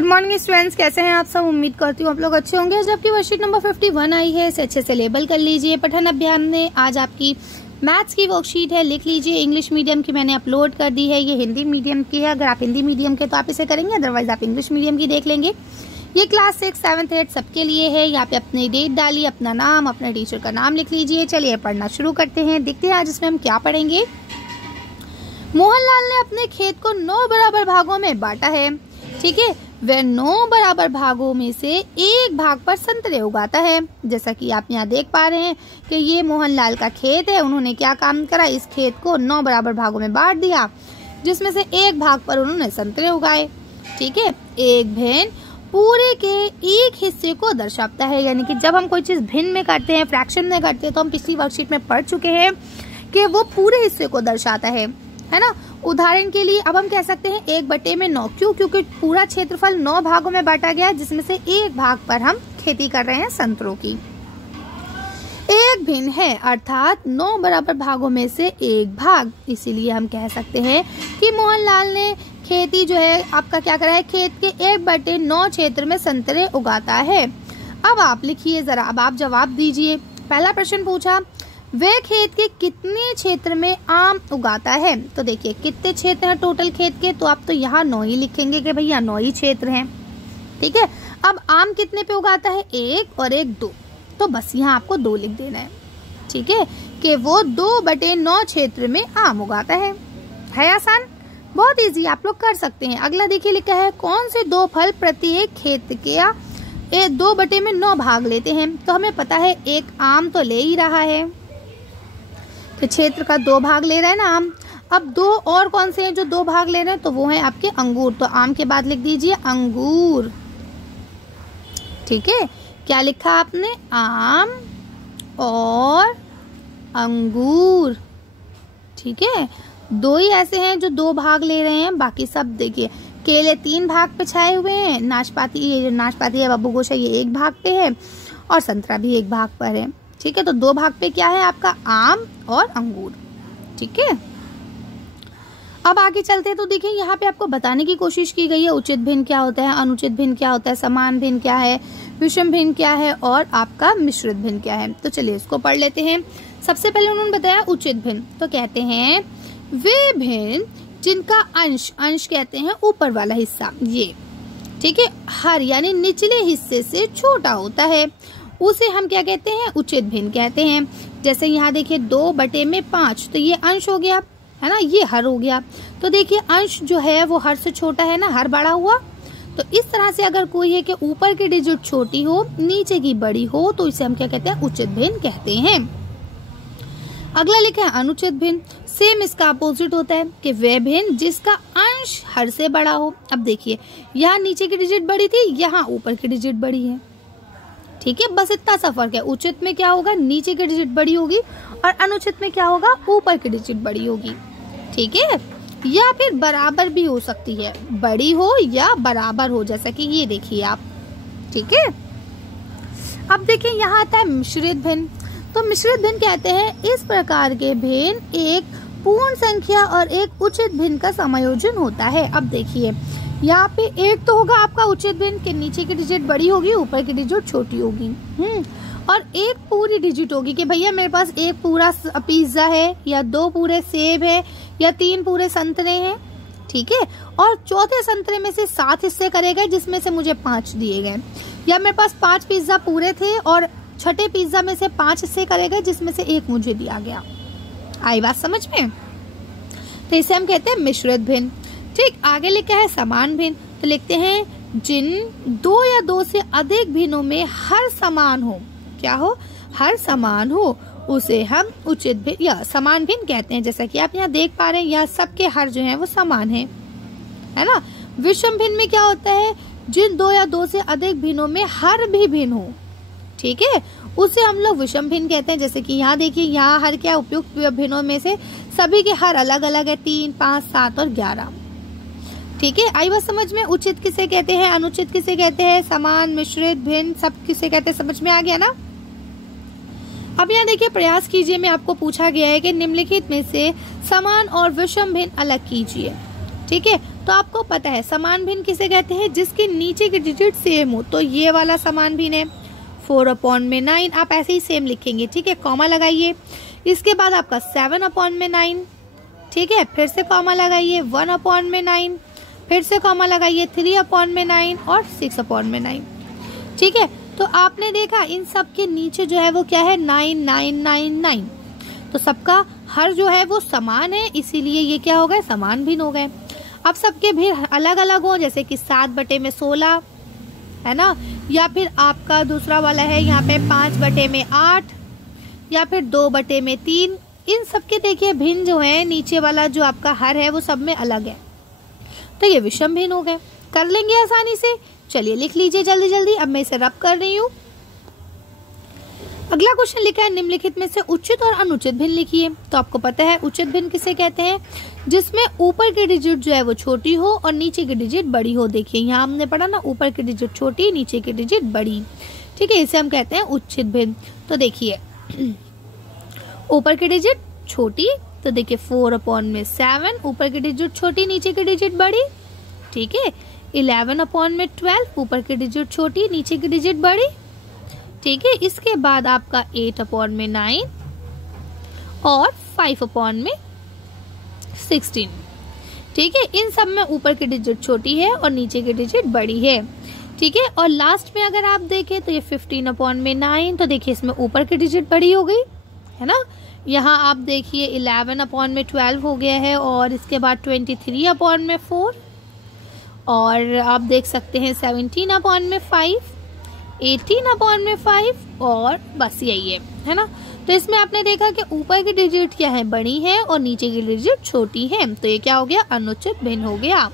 Good morning students, कैसे हैं आप सब। उम्मीद करती हूँ आप लोग अच्छे होंगे। जबकि वर्कशीट नंबर 51 आई है, इसे अच्छे से लेबल कर लीजिए। पठन अभियान में आज आपकी मैथ्स की वर्कशीट है, लिख लीजिए। इंग्लिश मीडियम की मैंने अपलोड कर दी है, ये हिंदी मीडियम की है। अगर आप हिंदी मीडियम के तो आप इसे करेंगे, अदरवाइज आप इंग्लिश मीडियम की देख लेंगे। ये क्लास 6, 7, 8 सबके लिए है। यहाँ पे अपनी डेट डालिए, अपना नाम, अपने टीचर का नाम लिख लीजिए। चलिए पढ़ना शुरू करते हैं। देखते हैं आज इसमें हम क्या पढ़ेंगे। मोहनलाल ने अपने खेत को 9 बराबर भागों में बांटा है। ठीक है, वह 9 बराबर भागों में से एक भाग पर संतरे उगाता है। जैसा कि आप यहाँ देख पा रहे हैं कि ये मोहनलाल का खेत है। उन्होंने क्या काम करा, इस खेत को 9 बराबर भागों में बांट दिया, जिसमें से एक भाग पर उन्होंने संतरे उगाए। ठीक है, एक भिन्न पूरे के एक हिस्से को दर्शाता है। यानी कि जब हम कोई चीज भिन्न में करते हैं, फ्रैक्शन में करते हैं, तो हम पिछली वर्कशीट में पढ़ चुके हैं कि वो पूरे हिस्से को दर्शाता है ना। उदाहरण के लिए अब हम कह सकते हैं 1/9। क्यों? क्योंकि पूरा क्षेत्रफल 9 भागों में बांटा गया, जिसमें से एक भाग पर हम खेती कर रहे हैं संतरों की। एक भिन्न है अर्थात 9 बराबर भागों में से एक भाग। इसीलिए हम कह सकते हैं कि मोहनलाल ने खेती जो है आपका क्या करा है, खेत के 1/9 क्षेत्र में संतरे उगाता है। अब आप लिखिए जरा, अब आप जवाब दीजिए। पहला प्रश्न पूछा, वे खेत के कितने क्षेत्र में आम उगाता है। तो देखिए कितने क्षेत्र हैं टोटल खेत के, तो आप तो यहाँ 9 ही लिखेंगे कि भैया 9 ही क्षेत्र हैं। ठीक है, अब आम कितने पे उगाता है, 1 और 1 2, तो बस यहाँ आपको 2 लिख देना है। ठीक है, कि वो 2/9 क्षेत्र में आम उगाता है आसान, बहुत इजी, आप लोग कर सकते हैं। अगला देखिए लिखा है, कौन से 2 फल प्रत्येक खेत के 2/9 भाग लेते हैं। तो हमें पता है एक आम तो ले ही रहा है, तो क्षेत्र का 2 भाग ले रहा है ना आम। अब 2 और कौन से हैं जो 2 भाग ले रहे हैं, तो वो है आपके अंगूर। तो आम के बाद लिख दीजिए अंगूर। ठीक है, क्या लिखा आपने, आम और अंगूर। ठीक है, 2 ही ऐसे हैं जो 2 भाग ले रहे हैं, बाकी सब देखिए केले 3 भाग पे छाए हुए हैं, नाशपाती, ये जो नाशपाती है बाबू गोशा, ये 1 भाग पे है, और संतरा भी 1 भाग पर है। ठीक है, तो 2 भाग पे क्या है आपका, आम और अंगूर। ठीक है, अब आगे चलते हैं। तो देखिए यहाँ पे आपको बताने की कोशिश की गई है उचित भिन्न क्या होता है, अनुचित भिन्न क्या होता है, समान भिन्न क्या है, विषम भिन्न क्या है, और आपका मिश्रित भिन्न क्या है। तो चलिए इसको पढ़ लेते हैं। सबसे पहले उन्होंने बताया उचित भिन्न। तो कहते हैं वे भिन्न जिनका अंश कहते हैं ऊपर वाला हिस्सा, ये ठीक है, हर यानी निचले हिस्से से छोटा होता है, उसे हम क्या कहते हैं, उचित भिन्न कहते हैं। जैसे यहाँ देखिए 2/5, तो ये अंश हो गया है ना, ये हर हो गया। तो देखिए अंश जो है वो हर से छोटा है ना, हर बड़ा हुआ। तो इस तरह से अगर कोई है कि ऊपर की डिजिट छोटी हो, नीचे की बड़ी हो, तो इसे हम क्या कहते हैं, उचित भिन्न कहते हैं। अगला लिखा है अनुचित भिन्न। सेम इसका अपोजिट होता है कि वह भिन्न जिसका अंश हर से बड़ा हो। अब देखिए यहाँ नीचे की डिजिट बड़ी थी, यहाँ ऊपर की डिजिट बड़ी है। ठीक है, बस इतना सा फर्क है। उचित में क्या होगा, नीचे की डिजिट बड़ी होगी, और अनुचित में क्या होगा, ऊपर की डिजिट बड़ी होगी। ठीक है, या फिर बराबर भी हो सकती है, बड़ी हो या बराबर हो, जैसा कि ये देखिए आप। ठीक है, अब देखिए यहाँ आता है मिश्रित भिन्न। तो मिश्रित भिन्न कहते हैं इस प्रकार के भिन्न एक पूर्ण संख्या और एक उचित भिन्न का समायोजन होता है। अब देखिए यहाँ पे एक तो होगा आपका उचित भिन्न के नीचे की डिजिट बड़ी होगी, ऊपर की डिजिट छोटी होगी, और एक पूरी डिजिट होगी कि भैया मेरे पास 1 पूरा पिज्जा है, या 2 पूरे सेब है, या 3 पूरे संतरे हैं। ठीक है, और चौथे संतरे में से 7 हिस्से करे गए, जिसमें से मुझे 5 दिए गए, या मेरे पास 5 पिज्जा पूरे थे और छठे पिज्जा में से 5 हिस्से करे गए, जिसमें से 1 मुझे दिया गया। आई बात समझ में? तो इसे हम कहते हैं मिश्रित भिन्न। ठीक, आगे लिखा है समान भिन्न। तो लिखते हैं जिन 2 या 2 से अधिक भिन्नों में हर समान हो, क्या हो, हर समान हो, उसे हम उचित भिन्न या समान भिन्न कहते हैं। जैसा कि आप यहाँ देख पा रहे हैं, यहाँ सबके हर जो है वो समान है ना। विषम भिन्न में क्या होता है, जिन 2 या 2 से अधिक भिन्नों में हर भी भिन्न हो, ठीक है, उसे हम लोग विषम भिन्न कहते हैं। जैसे कि यहाँ देखिए, यहाँ हर क्या उपयुक्त भिन्नों में से सभी के हर अलग अलग है, 3, 5, 7 और 11। ठीक है, आई बात समझ में? उचित किसे कहते हैं, अनुचित किसे कहते हैं, समान, मिश्रित, भिन्न, सब किसे कहते हैं, समझ में आ गया ना। अब यहाँ देखिए प्रयास कीजिए में आपको पूछा गया है कि निम्नलिखित में से समान और विषम भिन्न अलग कीजिए। ठीक है, तो तो आपको पता है समान भिन्न किसे कहते हैं, जिसके नीचे के डिजिट सेम हो। तो ये वाला समान भिन्न है 4/9, आप ऐसे ही सेम लिखेंगे, ठीक है, कॉमा लगाइए। इसके बाद आपका 7/9, ठीक है, फिर से कॉमा लगाइए, 1/9, फिर से कॉमा लगाइए, 3/9 और 6/9, ठीक है। तो आपने देखा इन सब के नीचे जो है वो क्या है, 9 9 9 9। तो सबका हर जो है वो समान है, इसीलिए ये क्या हो गए, समान भिन्न हो गए। अब सबके भिन्न अलग अलग हो, जैसे कि 7/16 है ना, या फिर आपका दूसरा वाला है यहाँ पे 5/8, या फिर 2/3। इन सबके देखिए भिन्न जो है, नीचे वाला जो आपका हर है वो सब में अलग है, तो ये विषम भिन्न हो गए। कर लेंगे आसानी से, चलिए लिख लीजिए जल्दी जल्दी। अब मैं इसे रब कर रही हूँ। अगला क्वेश्चन लिखा है निम्नलिखित में से उचित और अनुचित भिन्न लिखिए। तो आपको पता है उचित भिन्न किसे कहते हैं, जिसमें ऊपर की डिजिट जो है वो छोटी हो और नीचे की डिजिट बड़ी हो। देखिए यहाँ हमने पढ़ा ना, ऊपर की डिजिट छोटी, नीचे की डिजिट बड़ी, ठीक है, इसे हम कहते हैं उचित भिन्न। तो देखिए ऊपर की डिजिट छोटी, तो देखिए 4/7, ऊपर की डिजिट छोटी, नीचे की डिजिट बड़ी, ठीक है। 11/12, ऊपर की डिजिट छोटी, नीचे की डिजिट बड़ी, ठीक है। इसके बाद आपका 8/9 और 5/16, ठीक है। इन सब में ऊपर की डिजिट छोटी है और नीचे की डिजिट बड़ी है, ठीक है। और लास्ट में अगर आप देखें तो ये 15/9, तो देखिए इसमें ऊपर की डिजिट बड़ी हो गई है ना। यहाँ आप देखिए 11/12 हो गया है, और इसके बाद 23/4, और आप देख सकते हैं 17/5, 18/5, और बस यही है ना। तो इसमें आपने देखा कि ऊपर की डिजिट क्या है, बड़ी है, और नीचे की डिजिट छोटी है, तो ये क्या हो गया, अनुचित भिन्न हो गया,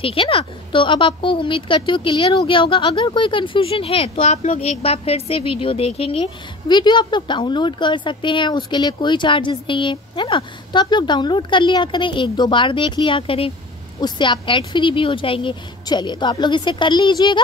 ठीक है ना। तो अब आपको उम्मीद करती हूँ क्लियर हो गया होगा। अगर कोई कंफ्यूजन है तो आप लोग एक बार फिर से वीडियो देखेंगे। वीडियो आप लोग डाउनलोड कर सकते हैं, उसके लिए कोई चार्जेस नहीं है ना। तो आप लोग डाउनलोड कर लिया करें, 1-2 बार देख लिया करें, उससे आप एड फ्री भी हो जाएंगे। चलिए तो आप लोग इसे कर लीजिएगा,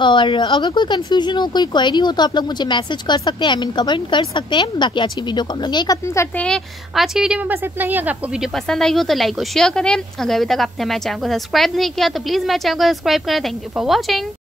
और अगर कोई कंफ्यूजन हो, कोई क्वेरी हो, तो आप लोग मुझे मैसेज कर सकते हैं, कमेंट कर सकते हैं। बाकी आज की वीडियो को हम लोग यही खत्म करते हैं। आज की वीडियो में बस इतना ही। अगर आपको वीडियो पसंद आई हो तो लाइक और शेयर करें। अगर अभी तक आपने मेरे चैनल को सब्सक्राइब नहीं किया तो प्लीज़ मेरे चैनल को सब्सक्राइब करें। Thank you for watching.